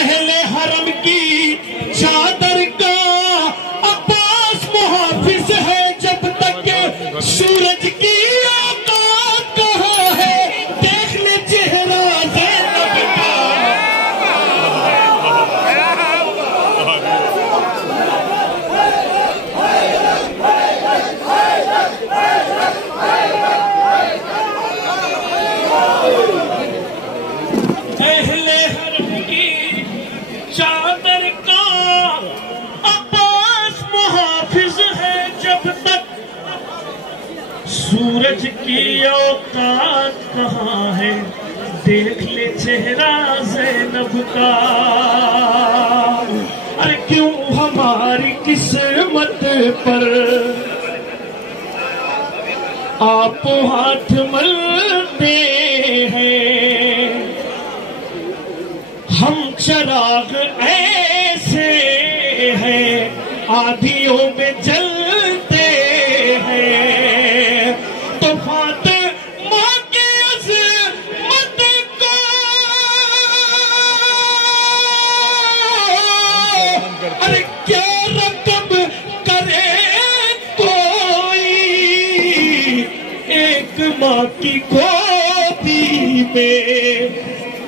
اہل حرم کی چادر کا عباس محافظ ہے جب تک سورج کی اوقات کہاں ہے دیکھ لے چہرہ زینب کا اہل حرم کی چادر کا عباس محافظ ہے جب تک سورج کی اوقات کہاں ہے دیکھ لے چہرہ زینب کا ارے کیوں ہماری قسمت پر آپ ہاتھ ملتے ہیں ہم چراغ ایسے ہیں آدھیوں میں جلتے ہیں تو فاطمہ کی عظمت کو ارے کیا رقم کرے کوئی ایک ماں کی گودی میں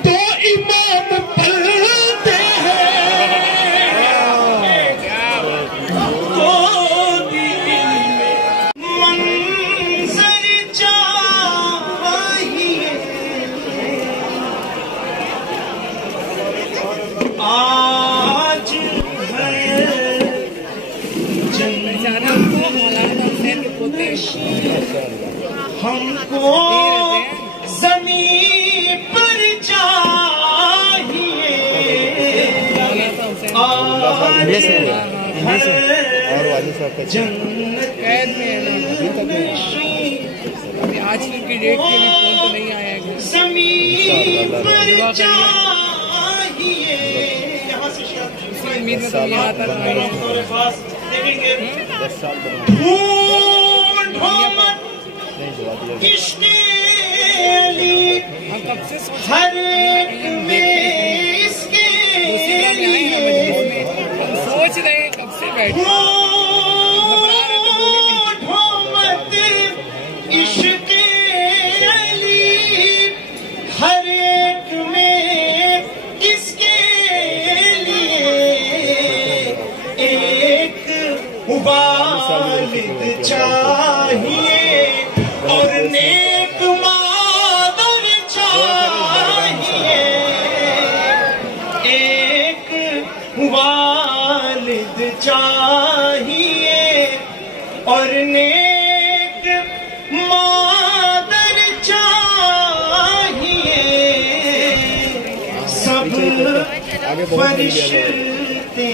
تو امام پلتے ہیں گودی میں منظر چاہیے آج ہے ہم کو زمین پر چاہیے آج آج کی ڈیٹ کے بھی فون تو نہیں آیا ہے زمین پر چاہیے امید میں تو یہاں تک ہم کب سے ہر ایک میں اس کے لیے ہم سوچ رہے ہیں کب سے بیٹھے مت عشق علی ہر ایک میں کس کے لیے ایک والد چاہیے اور نیک مادر چاہیے ایک والد چاہیے اور نیک مادر چاہیے سب فرشتے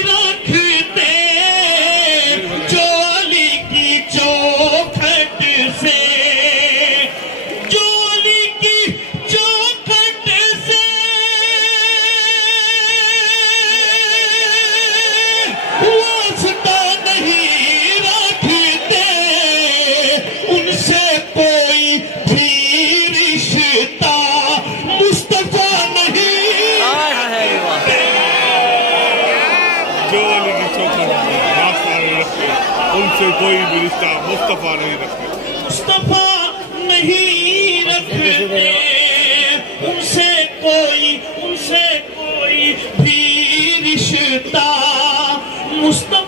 رکھتے جو علی کی چوکھٹ سے جو علی کی چوکھٹ سے واسطہ نہیں رکھتے ان سے کوئی بھی رشتہ مصطفیٰ نہیں جو علی کی چوکھٹ واسطہ نہیں رکھتے ان سے کوئی بھی رشتہ مصطفیٰ نہیں رکھتے مصطفیٰ نہیں رکھتے ان سے کوئی بھی رشتہ مصطفیٰ